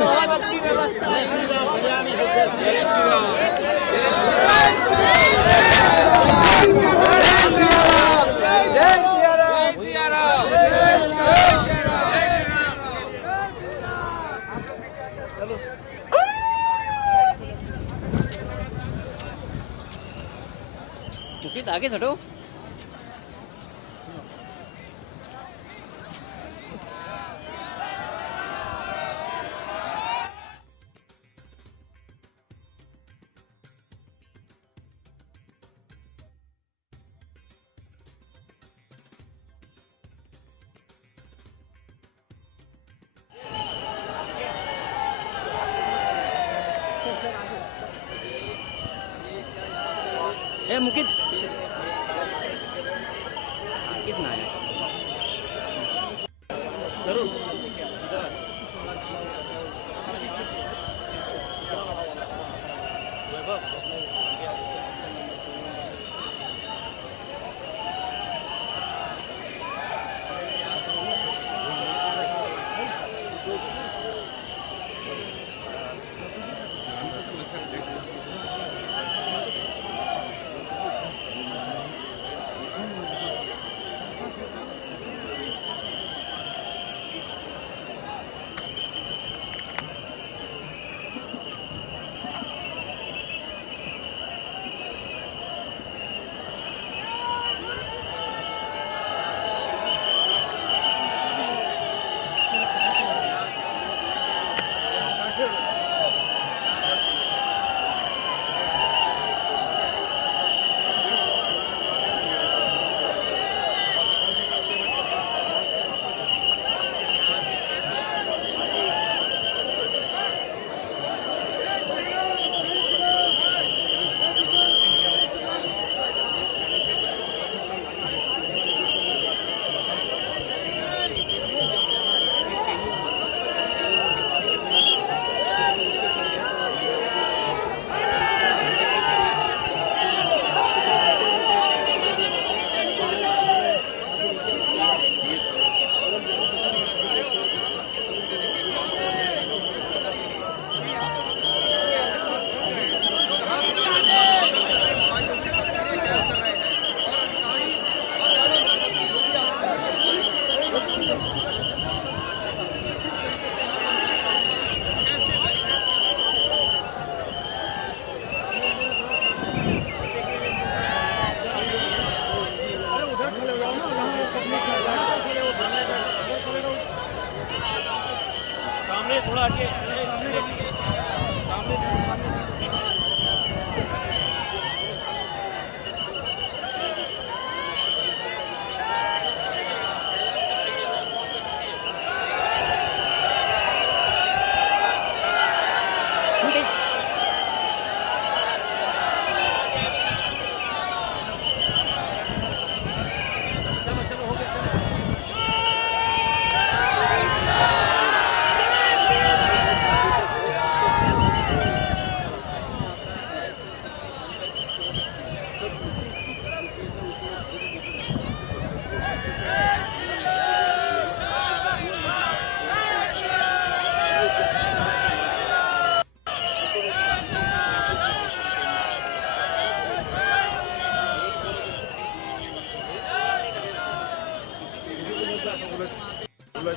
बहुत अच्छी व्यवस्था है। आगे चढ़ो। ए मुकित कितना है जरूर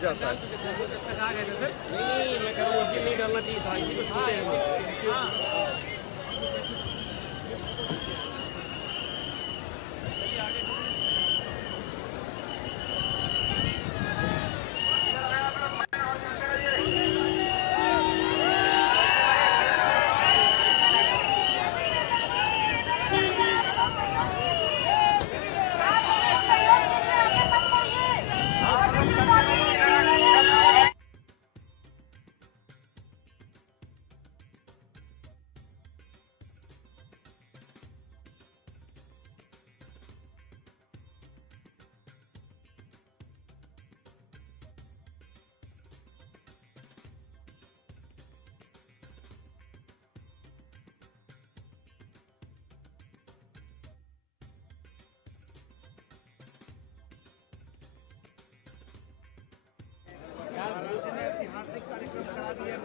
जाता है। नहीं मैं कह रहा हूँ उसी नहीं डालना चाहिए था, इसी को छूते हैं। ऐतिहासिक कार्यक्रम करा दिया।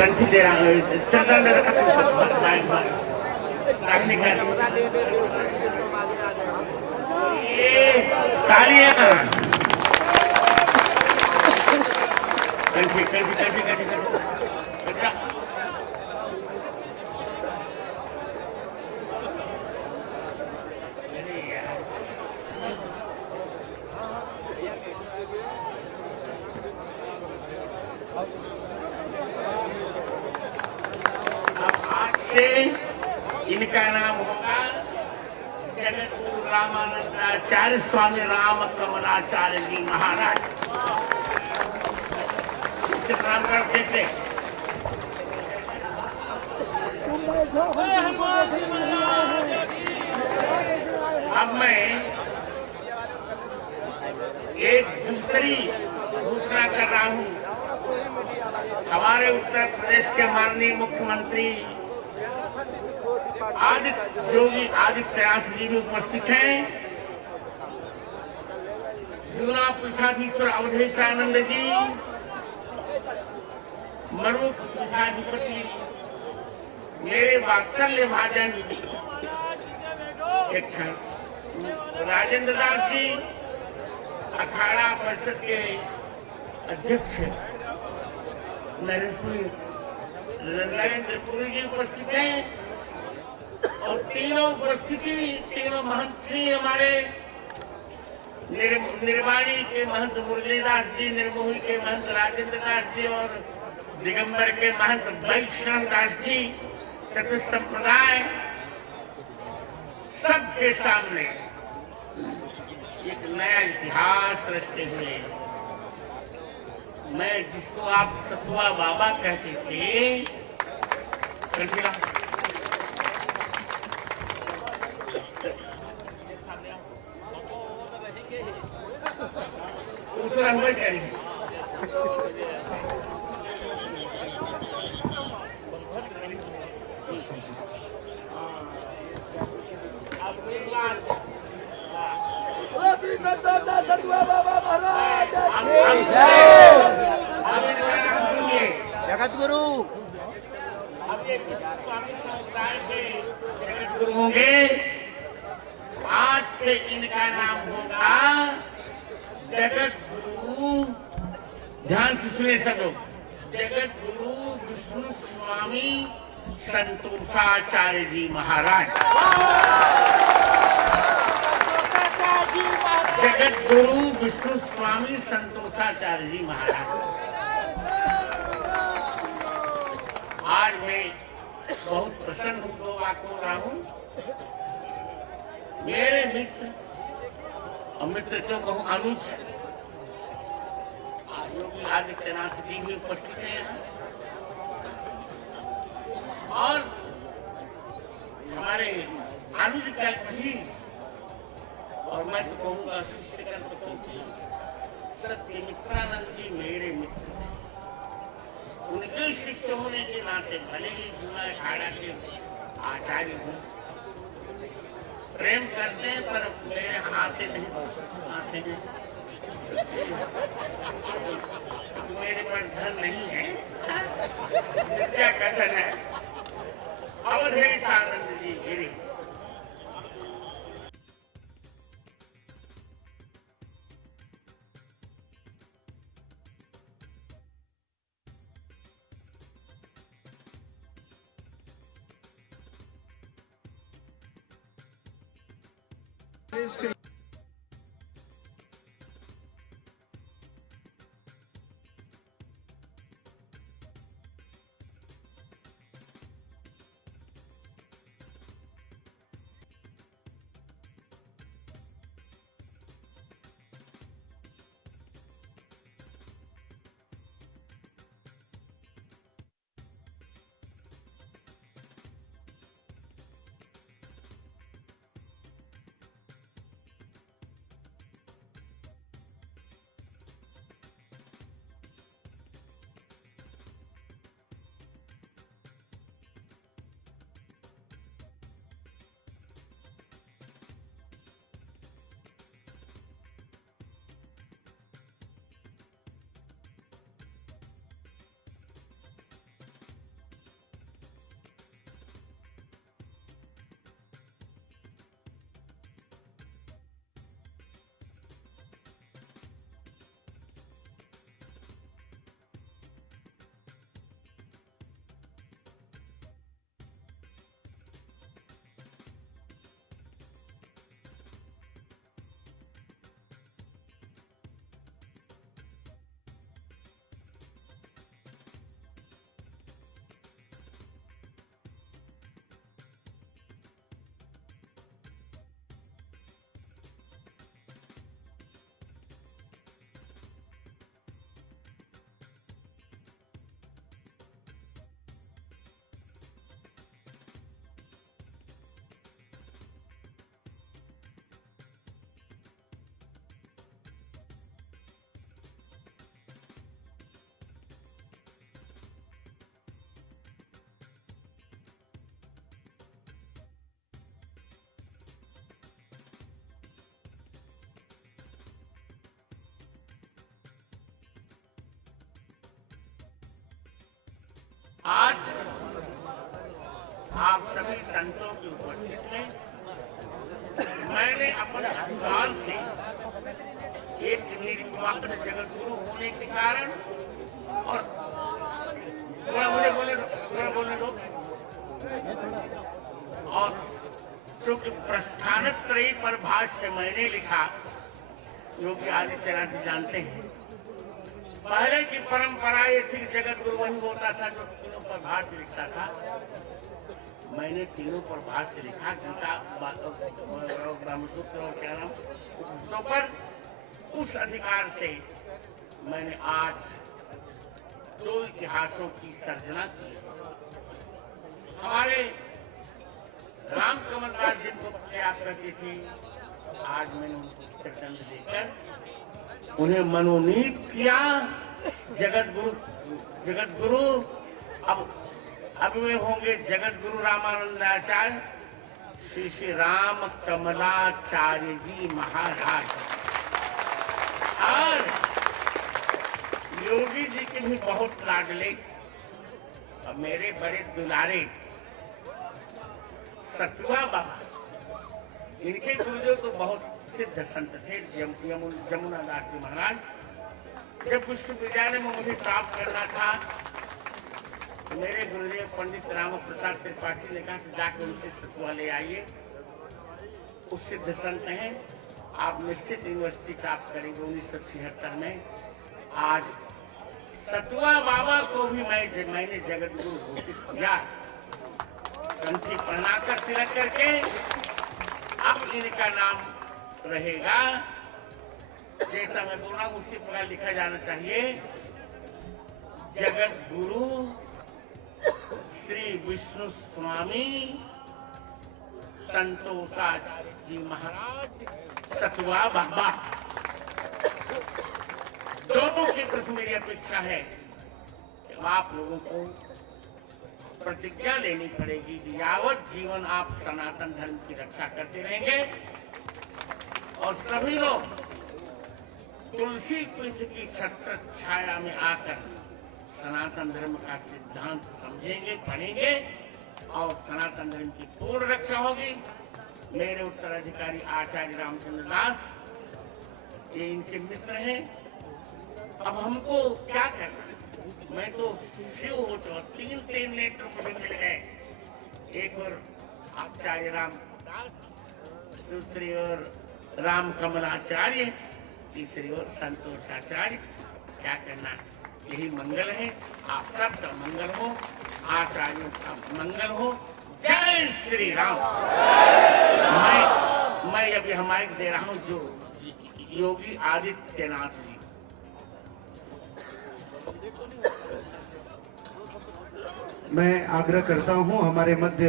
Consider तालियां इनका नाम होगा जगतगुरु रामानंदाचार्य स्वामी राम कमलाचार्य जी महाराज। इससे प्रणाम कर कैसे अब मैं एक दूसरी घोषणा कर रहा हूं। हमारे उत्तर प्रदेश के माननीय मुख्यमंत्री योगी आदित्यनाथ जी भी उपस्थित हैं। जूना पीठाधीश्वर अवधेशानंद जी, मरमुख पीठाधिपति मेरे वात्सल्य भाजन एक क्षण राजेंद्र दास जी अखाड़ा परिषद के अध्यक्ष नरेंद्रपुरी जी उपस्थित हैं और तीनों उपस्थिति तीनों महंत श्री हमारे निर्वाणी के महंत मुरलीदास जी, निर्मोही के महंत राजेंद्र दास जी और दिगंबर के महंत वैष्णव दास जी, चतुर्थ संप्रदाय सबके सामने एक नया इतिहास रचते हुए मैं जिसको आप सतुआ बाबा कहते थे, दूसरा हुआ क्या नहीं जगत गुरु स्वामी समुदाय के जगत गुरु होंगे। आज से इनका नाम होगा जगत गुरु। ध्यान से सुने सब लोग। जगत गुरु विष्णु स्वामी संतोषाचार्य जी महाराज। जगत गुरु विष्णु स्वामी संतोषाचार्य जी महाराज। आज मैं बहुत प्रसन्न हूँ, दो बात बोल रहा हूँ। मेरे मित्र और मित्र क्यों कहूँ अनुज योगी आदित्यनाथ जी भी उपस्थित हैं और हमारे अनुज का भी और मैं तो कहूँगा सत्यमित्रानंद जी मेरे मित्र थे। उनके शिष्य होने के नाते भले ही जुआ अखाड़ा के आचार्य हूँ, प्रेम करते हैं पर मेरे आते नहीं आते नहीं। मेरे पास धन नहीं है, क्या कथन है। अवधेश आनंद जी गिरी आज आप सभी संतों की उपस्थित में मैंने अपने अधिकार से एक निरुपात्र जगत गुरु होने के कारण और थोड़ा बोलने दो और चूंकि प्रस्थानत्रयी पर भाष्य मैंने लिखा, योगी आदित्यनाथ जी जानते हैं पहले की परंपरा ये थी जगत गुरु वही होता था जो तीनों पर भाष्य लिखता था। मैंने तीनों पर भाष्य लिखा, गीता ब्रह्मसूत्र और क्या नाम उपनिषदों पर। उस अधिकार से मैंने आज 2 इतिहासों की सर्जना की। हमारे राम कमल राज जिनको आप करते थे, आज मैंने उनको दंड देकर उन्हें मनोनीत किया जगत गुरु। अब वे होंगे जगत गुरु रामानंदाचार्य श्री श्री राम कमलाचार्य जी महाराज। और योगी जी के भी बहुत लाडले और मेरे बड़े दुलारे सतुआ बाबा, इनके गुरुदेव तो बहुत सिद्ध संत थे, जमुना दास जी महाराज। जब विश्वविद्यालय में मुझे प्राप्त करना था, मेरे गुरुदेव पंडित राम प्रसाद त्रिपाठी ने कहा कि जाकर उनसे सतुआ ले आइए, वो सिद्ध संत हैं, आप निश्चित यूनिवर्सिटी प्राप्त करेंगे। 1976 में आज सतुआ बाबा को भी मैंने जगत गुरु घोषित किया, कंठी पहनाकर तिलक करके। अब इनका नाम रहेगा, जैसा मैं बोल रहा हूं उसी प्रकार लिखा जाना चाहिए, जगत गुरु श्री विष्णु स्वामी संतोषाचार्य जी महाराज सतुआ बाबा। दोनों की प्रति मेरी अपेक्षा है कि आप लोगों को प्रतिज्ञा लेनी पड़ेगी कि यावत जीवन आप सनातन धर्म की रक्षा करते रहेंगे और सभी लोग तुलसी पीठ की छत्र छाया में आकर सनातन धर्म का सिद्धांत समझेंगे, पढ़ेंगे और सनातन धर्म की पूर्ण रक्षा होगी। मेरे उत्तराधिकारी आचार्य रामचंद्र दास, ये इनके मित्र हैं। अब हमको क्या करना, मैं तो शिव हो चुका, 3 नेत्र मुझे मिल गए, एक और आचार्य रामदास, दूसरी ओर राम कमलाचार्य, तीसरी ओर संतोषाचार्य। क्या करना, यही मंगल है। आप सबका मंगल हो, आचार्यों का मंगल हो। जय श्री राम। मैं अभी माइक दे रहा हूं जो योगी आदित्यनाथ जी। मैं आग्रह करता हूं, हमारे मध्य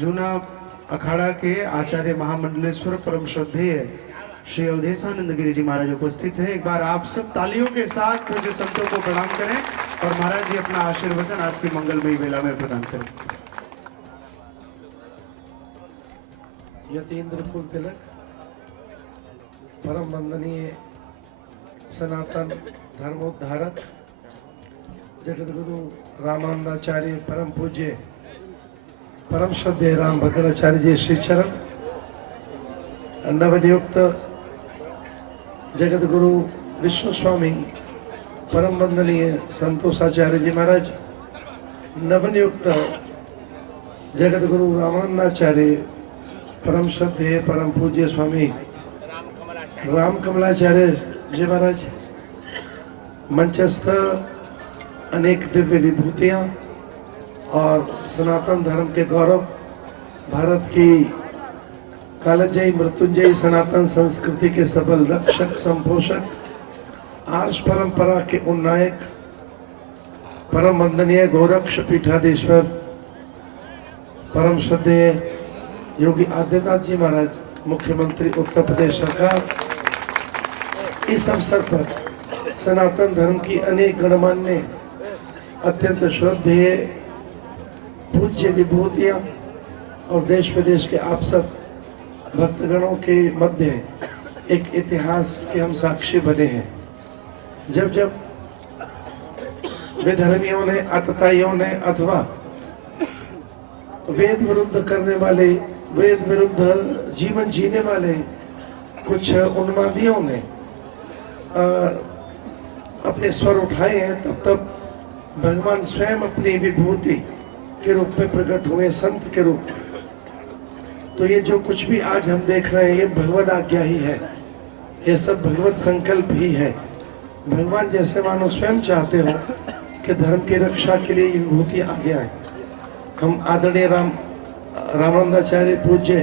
जूना अखाड़ा के आचार्य महामंडलेश्वर परम श्रद्धेय श्री अवधेशानंद गिरी जी महाराज उपस्थित हैं। एक बार आप सब तालियों के साथ पूज्य संतों को प्रणाम करें और महाराज जी अपना आशीर्वचन आज की मंगलमयी वेला में प्रदान करें। यतीन्द्र कुल तिलक परम वंदनीय सनातन धर्मोद्धारक जगत गुरु रामानंदाचार्य परम पूज्य परम श्रद्धेय राम भद्राचार्य जी श्री चरण, नवनियुक्त जगत गुरु विष्णु स्वामी परम वंदनीय संतोषाचार्य जी महाराज, नवनियुक्त जगत गुरु रामानंदाचार्य परम श्रद्धेय परम पूज्य स्वामी राम कमलाचार्य जी महाराज, मंचस्थ अनेक दिव्य विभूतियां और सनातन धर्म के गौरव, भारत की कालजयी मृत्युंजयी सनातन संस्कृति के सबल रक्षक संपोषक, आर्ष परंपरा के उन्नायक परम वंदनीय गोरक्ष पीठाधीश्वर परम श्रद्धेय योगी आदित्यनाथ जी महाराज, मुख्यमंत्री उत्तर प्रदेश सरकार, इस अवसर पर सनातन धर्म की अनेक गणमान्य अत्यंत श्रद्धेय पूज्य विभूतियां और देश विदेश के आप सब भक्तगणों के मध्य एक इतिहास के हम साक्षी बने हैं। जब जब विधर्मियों ने, अतताइयों ने अथवा वेद विरुद्ध करने वाले, वेद विरुद्ध जीवन जीने वाले कुछ उन्मादियों ने अपने स्वर उठाए हैं, तब भगवान स्वयं अपनी विभूति के रूप में प्रकट हुए, संत के रूप में। तो ये जो कुछ भी आज हम देख रहे हैं, ये भगवद आज्ञा ही है, ये सब भगवत संकल्प ही है। भगवान जैसे मानो स्वयं चाहते हो कि धर्म की रक्षा के लिए ये विभूति आगे आए। हम आदरणीय रामानंदाचार्य पूज्य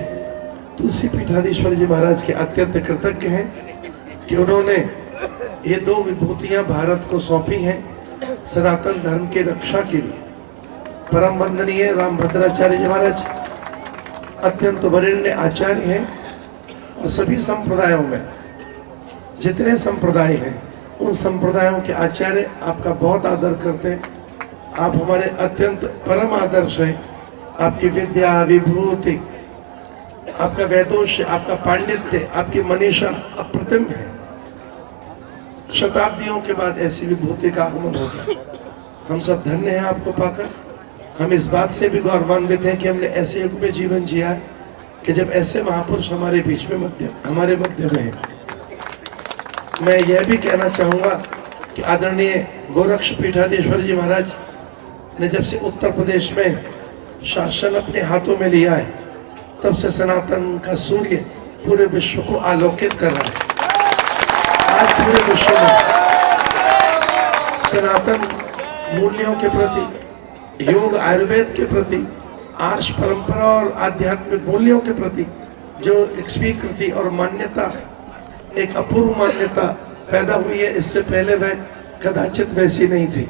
तुलसी पीठाधीश्वर जी महाराज के अत्यंत कृतज्ञ हैं कि उन्होंने ये 2 विभूतियां भारत को सौंपी हैं सनातन धर्म की रक्षा के लिए। परम वंदनीय रामभद्राचार्य जी महाराज अत्यंत वरेण्य आचार्य हैं और सभी संप्रदायों में जितने संप्रदाय हैं उन संप्रदायों के आचार्य आपका बहुत आदर करते हैं। आप हमारे अत्यंत परम आदर्श हैं। आपकी विद्या, विभूति, आपका वैदोष्य, आपका पांडित्य, आपकी मनीषा अप्रतिम है। शताब्दियों के बाद ऐसी विभूति का आगमन होगा। हम सब धन्य हैं आपको पाकर। हम इस बात से भी गौरवान्वित हैं कि हमने ऐसे युग में जीवन जिया है कि जब ऐसे महापुरुष हमारे बीच में हमारे मध्य रहे। मैं यह भी कहना चाहूंगा कि आदरणीय गोरक्ष पीठाधीश्वर जी महाराज ने जब से उत्तर प्रदेश में शासन अपने हाथों में लिया है, तब से सनातन का सूर्य पूरे विश्व को आलोकित कर रहा है। आज पूरे विश्व में सनातन मूल्यों के प्रति, योग आयुर्वेद के प्रति, आर्ष परंपरा और आध्यात्मिक मूल्यों के प्रति जो एक स्वीकृति और मान्यता, एक अपूर्व मान्यता पैदा हुई है, इससे पहले वह कदाचित वैसी नहीं थी।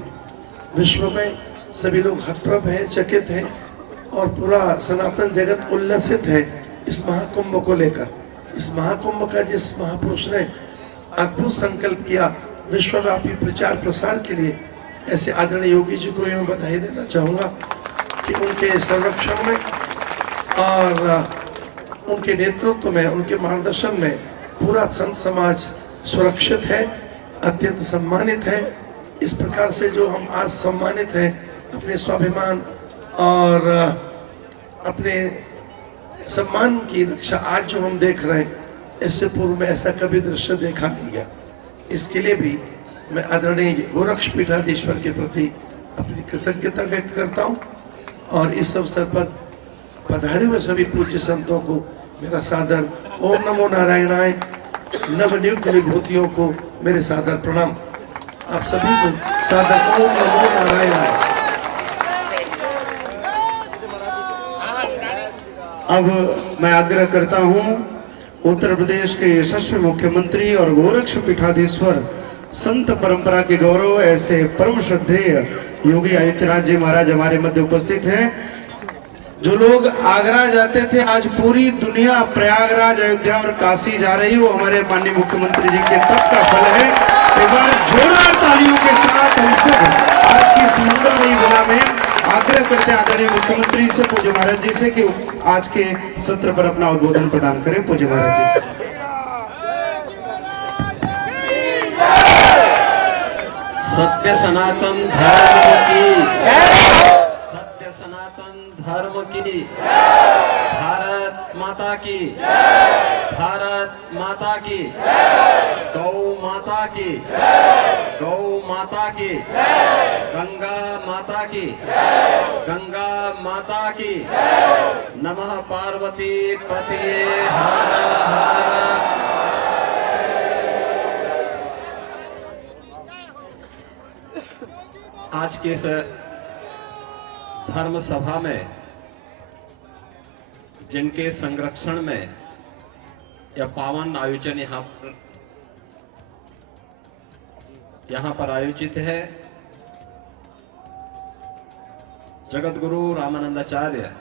विश्व में सभी लोग हतप्रभ हैं, चकित हैं और पूरा सनातन जगत उल्लसित है इस महाकुंभ को लेकर। इस महाकुंभ का जिस महापुरुष ने अद्भुत संकल्प किया विश्वव्यापी प्रचार प्रसार के लिए, ऐसे आदरणीय योगी जी को मैं बधाई देना चाहूंगा कि उनके संरक्षण में और उनके नेतृत्व में, उनके मार्गदर्शन में पूरा संत समाज सुरक्षित है, अत्यंत सम्मानित है। इस प्रकार से जो हम आज सम्मानित हैं, अपने स्वाभिमान और अपने सम्मान की रक्षा आज जो हम देख रहे हैं, इससे पूर्व में ऐसा कभी दृश्य देखा नहीं गया। इसके लिए भी मैं आदरणीय गोरक्ष पीठाधीश्वर के प्रति अपनी कृतज्ञता व्यक्त करता हूं और इस अवसर पर पधारे हुए सभी पूज्य संतों को मेरा सादर ओम नमो नारायणाय, नवनियुक्त विभूतियों को मेरे सादर प्रणाम। आप सभी को सादर ओम नमो नारायणाय। अब मैं आग्रह करता हूं उत्तर प्रदेश के यशस्वी मुख्यमंत्री और गोरक्ष पीठाधीश्वर संत परंपरा के गौरव ऐसे परम श्रद्धेय योगी आदित्यनाथ जी महाराज हमारे मध्य उपस्थित हैं। जो लोग आगरा जाते थे, आज पूरी दुनिया प्रयागराज, अयोध्या और काशी जा रही, वो हमारे माननीय मुख्यमंत्री जी के तप का फल है। एक बार जोरदार तालियों के साथ हम सब आज की इस मंगलमयी बेला में आग्रह करते हैं आदरणीय मुख्यमंत्री से, पूज्य महाराज जी से, कि आज के सत्र पर अपना उद्बोधन प्रदान करें। पूज्य महाराज जी। सत्य सनातन धर्म की, सत्य सनातन धर्म की, भारत माता की, भारत माता की, गौ माता की, गौ माता की, गंगा माता की, गंगा माता की, नमः पार्वती पतिये हर हर। आज के इस धर्म सभा में जिनके संरक्षण में यह पावन आयोजन यहाँ पर आयोजित है, जगत गुरु रामानंदाचार्य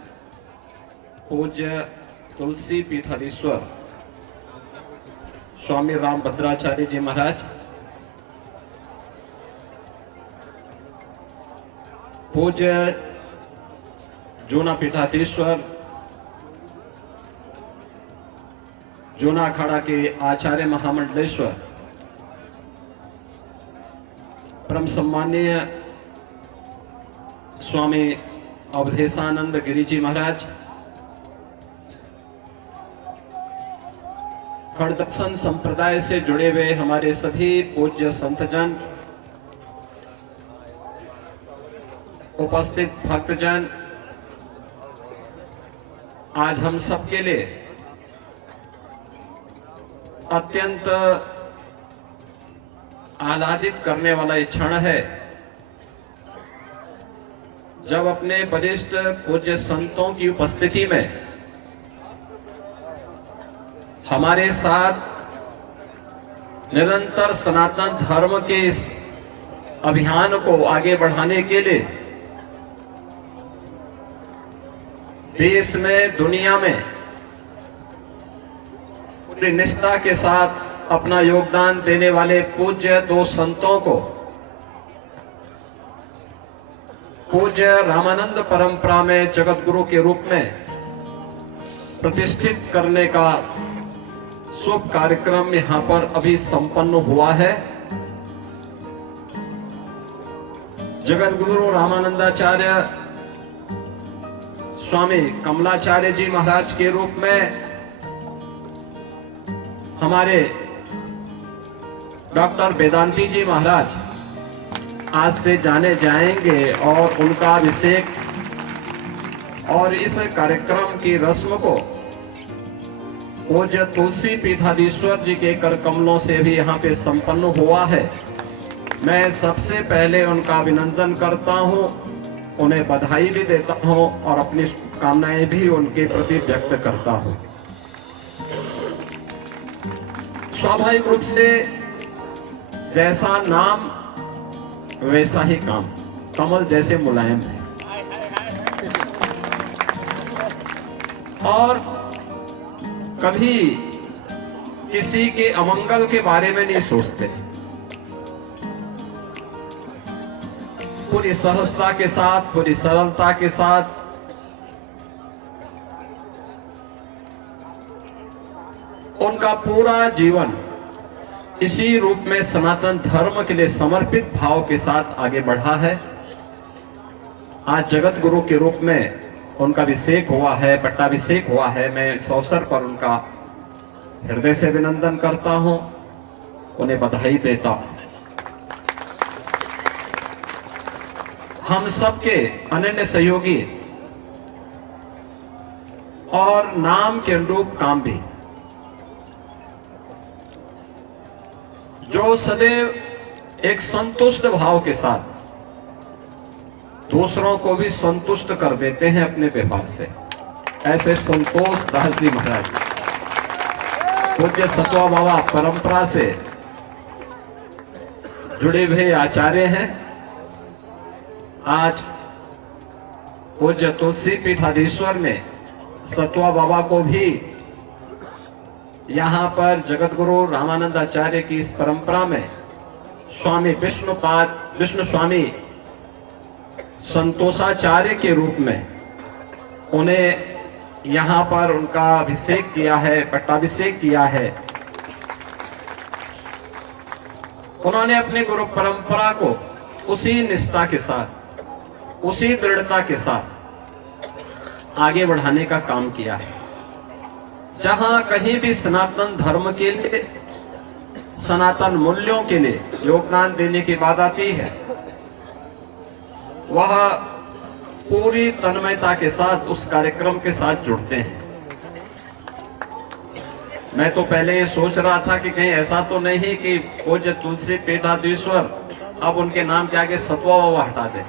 पूज्य तुलसी पीठाधीश्वर स्वामी रामभद्राचार्य जी महाराज, पूज्य जूना पीठाधीश्वर, जूना अखाड़ा के आचार्य महामंडलेश्वर, परम सम्मानीय स्वामी अवधेशानंद गिरी जी महाराज, खड़दर्शन संप्रदाय से जुड़े हुए हमारे सभी पूज्य संतजन, उपस्थित भक्तजन, आज हम सबके लिए अत्यंत आह्लादित करने वाला ये क्षण है जब अपने वरिष्ठ पूज्य संतों की उपस्थिति में हमारे साथ निरंतर सनातन धर्म के इस अभियान को आगे बढ़ाने के लिए देश में, दुनिया में पूरी निष्ठा के साथ अपना योगदान देने वाले पूज्य दो संतों को पूज्य रामानंद परंपरा में जगत गुरु के रूप में प्रतिष्ठित करने का शुभ कार्यक्रम यहां पर अभी संपन्न हुआ है। जगत गुरु रामानंदाचार्य स्वामी कमलाचार्य जी महाराज के रूप में हमारे डॉक्टर वेदांती जी महाराज आज से जाने जाएंगे और उनका अभिषेक और इस कार्यक्रम की रस्म को पूज्य तुलसी पीठाधीश्वर जी के कर कमलों से भी यहाँ पे संपन्न हुआ है। मैं सबसे पहले उनका अभिनंदन करता हूँ, उन्हें बधाई भी देता हूँ और अपनी शुभकामनाएं भी उनके प्रति व्यक्त करता हूँ। स्वाभाविक रूप से जैसा नाम वैसा ही काम, कमल जैसे मुलायम है और कभी किसी के अमंगल के बारे में नहीं सोचते। पूरी सहजता के साथ, पूरी सरलता के साथ उनका पूरा जीवन इसी रूप में सनातन धर्म के लिए समर्पित भाव के साथ आगे बढ़ा है। आज जगत गुरु के रूप में उनका अभिषेक हुआ है, पट्टाभिषेक हुआ है। मैं इस अवसर पर उनका हृदय से अभिनंदन करता हूं, उन्हें बधाई देता हूं। हम सबके अनन्य सहयोगी और नाम के अनुरूप काम भी, जो सदैव एक संतुष्ट भाव के साथ दूसरों को भी संतुष्ट कर देते हैं अपने व्यवहार से, ऐसे संतोष दास जी महाराज पूज्य सतवा बाबा परंपरा से जुड़े हुए आचार्य हैं। आज पूज्य तुलसी पीठाधीश्वर ने सतवा बाबा को भी यहाँ पर जगत गुरु रामानंदाचार्य की इस परंपरा में स्वामी विष्णु स्वामी संतोषाचार्य के रूप में उन्हें यहाँ पर उनका अभिषेक किया है, पट्टाभिषेक किया है। उन्होंने अपने गुरु परंपरा को उसी निष्ठा के साथ, उसी दृढ़ता के साथ आगे बढ़ाने का काम किया है। जहां कहीं भी सनातन धर्म के लिए, सनातन मूल्यों के लिए योगदान देने की बात आती है, वह पूरी तन्मयता के साथ उस कार्यक्रम के साथ जुड़ते हैं। मैं तो पहले ये सोच रहा था कि कहीं ऐसा तो नहीं कि पूज्य तुलसी पीठाधीश्वर अब उनके नाम के आगे सतवा बाबा हटा दे,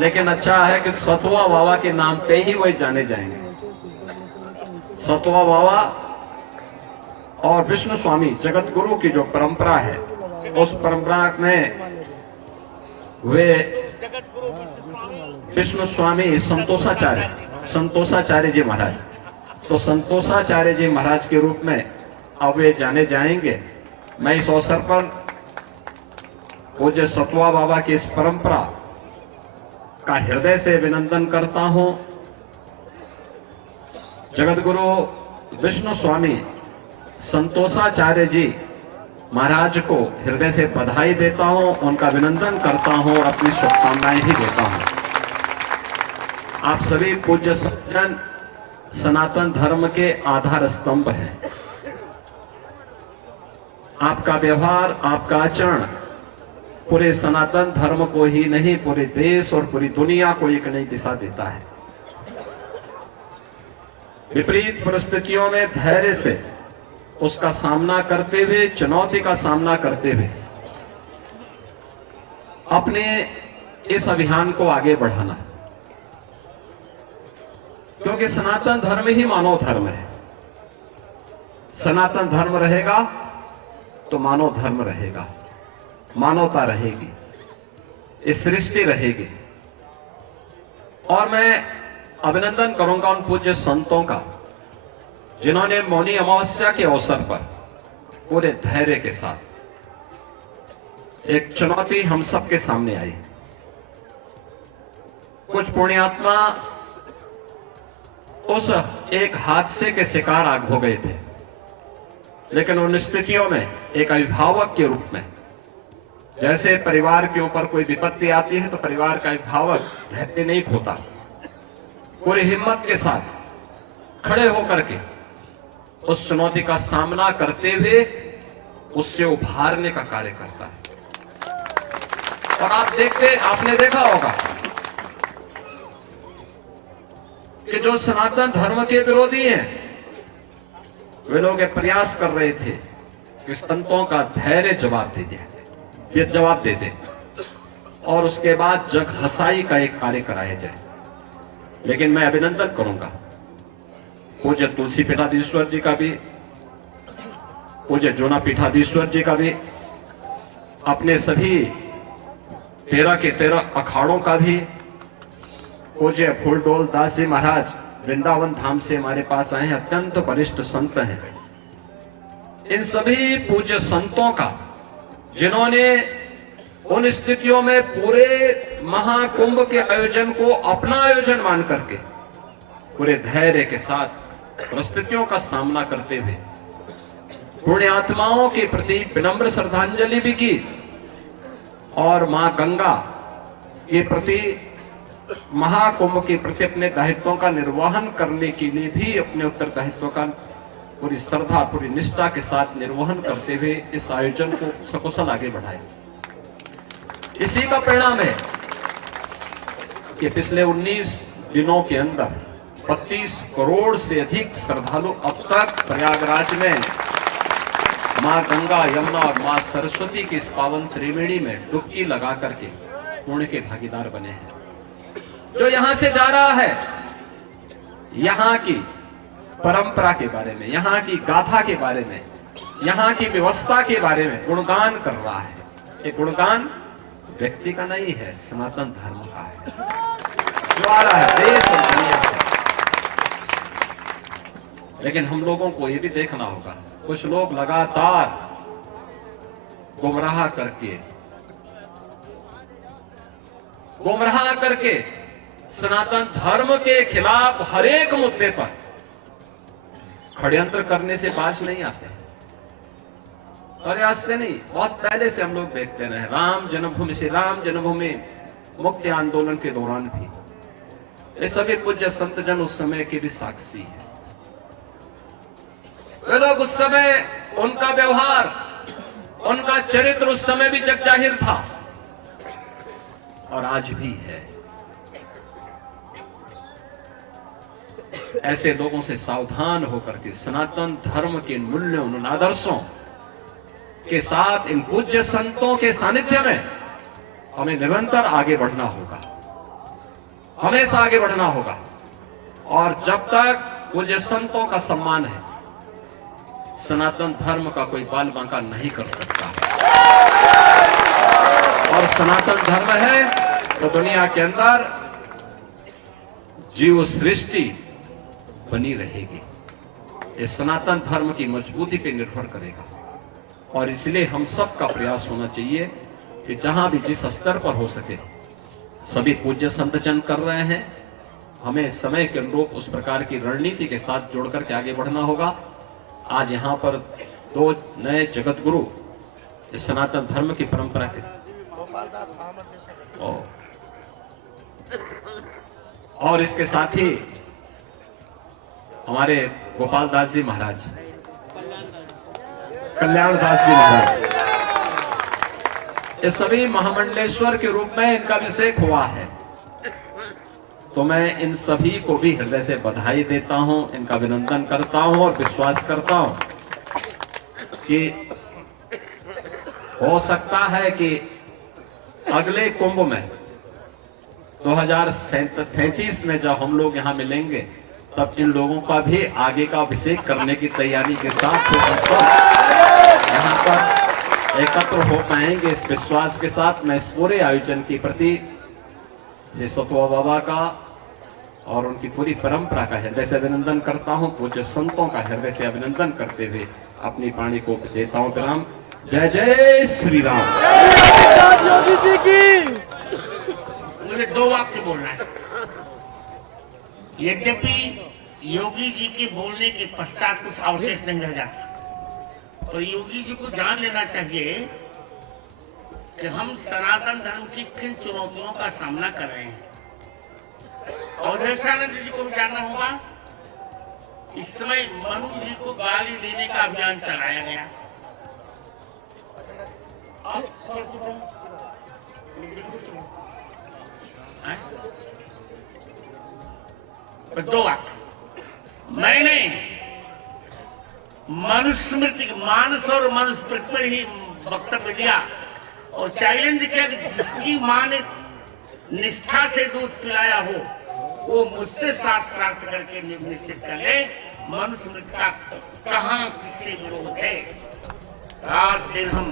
लेकिन अच्छा है कि सतवा बाबा के नाम पे ही वही जाने जाएंगे। सतवा बाबा और विष्णु स्वामी जगत गुरु की जो परंपरा है, उस परंपरा में वे विष्णु स्वामी संतोषाचार्य जी महाराज, तो संतोषाचार्य जी महाराज के रूप में अब वे जाने जाएंगे। मैं इस अवसर पर पूज्य सतवा बाबा की इस परंपरा का हृदय से अभिनंदन करता हूं। जगत गुरु विष्णु स्वामी संतोषाचार्य जी महाराज को हृदय से बधाई देता हूं, उनका अभिनंदन करता हूं और अपनी शुभकामनाएं भी देता हूं। आप सभी पूज्य सज्जन सनातन धर्म के आधार स्तंभ हैं। आपका व्यवहार, आपका आचरण पूरे सनातन धर्म को ही नहीं, पूरे देश और पूरी दुनिया को एक नई दिशा देता है। विपरीत परिस्थितियों में धैर्य से उसका सामना करते हुए, चुनौती का सामना करते हुए अपने इस अभियान को आगे बढ़ाना, क्योंकि सनातन धर्म ही मानव धर्म है। सनातन धर्म रहेगा तो मानव धर्म रहेगा, मानवता रहेगी, इस सृष्टि रहेगी। और मैं अभिनंदन करूंगा उन पूज्य संतों का जिन्होंने मौनी अमावस्या के अवसर पर पूरे धैर्य के साथ, एक चुनौती हम सबके सामने आई। कुछ पुण्यात्मा उस एक हादसे के शिकार आग हो गए थे, लेकिन उन स्थितियों में एक अभिभावक के रूप में, जैसे परिवार के ऊपर कोई विपत्ति आती है तो परिवार का अभिभावक धैर्य नहीं खोता, पूरी हिम्मत के साथ खड़े होकर के उस चुनौती का सामना करते हुए उससे उभारने का कार्य करता है। और आपने देखा होगा कि जो सनातन धर्म के विरोधी हैं, वे लोग एक प्रयास कर रहे थे कि संतों का धैर्य जवाब दे दे और उसके बाद जग हसाई का एक कार्य कराया जाए। लेकिन मैं अभिनंदन करूंगा पूज्य तुलसी पीठाधीश्वर जी का भी, पूज्य जूना पीठाधीश्वर जी का भी, अपने सभी 13 के 13 अखाड़ों का भी, पूज्य फूलडोल दास जी महाराज वृंदावन धाम से हमारे पास आए हैं, अत्यंत वरिष्ठ संत हैं। इन सभी पूज्य संतों का जिन्होंने उन स्थितियों में पूरे महाकुंभ के आयोजन को अपना आयोजन मान करके पूरे धैर्य के साथ परिस्थितियों का सामना करते हुए पुण्यात्माओं के प्रति विनम्र श्रद्धांजलि भी की और मां गंगा के प्रति, महाकुंभ के प्रति अपने दायित्वों का निर्वहन करने के लिए भी अपने उत्तरदायित्वों का पूरी श्रद्धा, पूरी निष्ठा के साथ निर्वहन करते हुए इस आयोजन को सकुशल आगे बढ़ाया। इसी का परिणाम है कि पिछले 19 दिनों के अंदर 32 करोड़ से अधिक श्रद्धालु अब तक प्रयागराज में मां गंगा, यमुना और मां सरस्वती की इस पावन त्रिवेणी में डुबकी लगा करके पुण्य के भागीदार बने हैं। जो यहां से जा रहा है, यहां की परंपरा के बारे में, यहां की गाथा के बारे में, यहां की व्यवस्था के बारे में गुणगान कर रहा है। ये गुणगान व्यक्ति का नहीं है, सनातन धर्म का है जो आ रहा है देश और दुनिया से। लेकिन हम लोगों को ये भी देखना होगा, कुछ लोग लगातार गुमराह करके सनातन धर्म के खिलाफ हर एक मुद्दे पर षड्यंत्र करने से बाज नहीं आते। और आज से नहीं, बहुत पहले से हम लोग देखते रहे। राम जन्मभूमि मुक्ति आंदोलन के दौरान भी ये सभी पूज्य संत जन उस समय के भी साक्षी है। वे लोग उस समय, उनका व्यवहार, उनका चरित्र उस समय भी जग जाहिर था और आज भी है। ऐसे लोगों से सावधान होकर के सनातन धर्म के मूल्यों, उन आदर्शों के साथ इन पूज्य संतों के सानिध्य में हमें निरंतर आगे बढ़ना होगा, हमेशा आगे बढ़ना होगा। और जब तक पूज्य संतों का सम्मान है, सनातन धर्म का कोई बाल बांका नहीं कर सकता। और सनातन धर्म है तो दुनिया के अंदर जीव सृष्टि बनी रहेगी। ये सनातन धर्म की मजबूती पर निर्भर करेगा। और इसलिए हम सब का प्रयास होना चाहिए कि जहां भी जिस स्तर पर हो सके, सभी पूज्य संत जन कर रहे हैं, हमें समय के अनुरूप उस प्रकार की रणनीति के साथ जोड़कर के आगे बढ़ना होगा। आज यहां पर 2 नए जगत गुरु इस सनातन धर्म की परंपरा के और इसके साथ ही हमारे गोपाल दास जी महाराज, कल्याण दास जी महाराज, ये सभी महामंडलेश्वर के रूप में इनका अभिषेक हुआ है। तो मैं इन सभी को भी हृदय से बधाई देता हूं, इनका अभिनंदन करता हूं और विश्वास करता हूं कि हो सकता है कि अगले कुंभ में 2037 में जब हम लोग यहां मिलेंगे तब इन लोगों का भी आगे का अभिषेक करने की तैयारी के साथ यहां पर एकत्र हो पाएंगे। इस विश्वास के साथ मैं इस पूरे आयोजन के प्रति श्री सतवा बाबा का और उनकी पूरी परंपरा का हृदय से अभिनंदन करता हूं। पूज्य संतों का हृदय से अभिनंदन करते हुए अपनी वाणी को देता हूं प्रणाम। जय जय श्री राम। योगी जी की। मुझे 2 वाक्य बोलना है। यद्यपि योगी जी के बोलने के पश्चात कुछ अवशेष नहीं रह जाता, और योगी जी को जान लेना चाहिए कि हम सनातन धर्म की किन चुनौतियों का सामना कर रहे हैं। अवधेशानंद जी को भी जानना होगा। इस समय मनु जी को गाली देने का अभियान चलाया गया। दो वाक्य मैंने मनुस्मृति, मानस और मनुस्मृति पर ही वक्तव्य दिया और चैलेंज किया कि जिसकी मां ने निष्ठा से दूध पिलाया हो वो मुझसे शास्त्रार्थ करके निश्चित कर ले मनुस्मृति का कहां किससे विरोध है। रात दिन हम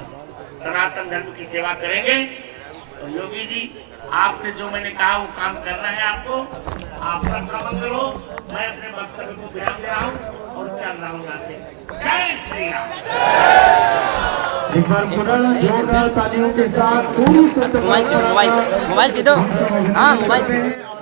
सनातन धर्म की सेवा करेंगे। तो योगी जी आपसे जो मैंने कहा वो काम करना है आपको। आप सबका मंगल हो। मैं अपने वक्तव्य को विराम दे रहा हूँ और चल रहा हूँ यहाँ से। जय श्री राम। एक बार पुनः जोरदार तालियों के साथ पूरी संत परंपरा का मोबाइल की दो। हम सब अभिनंदन करते हैं।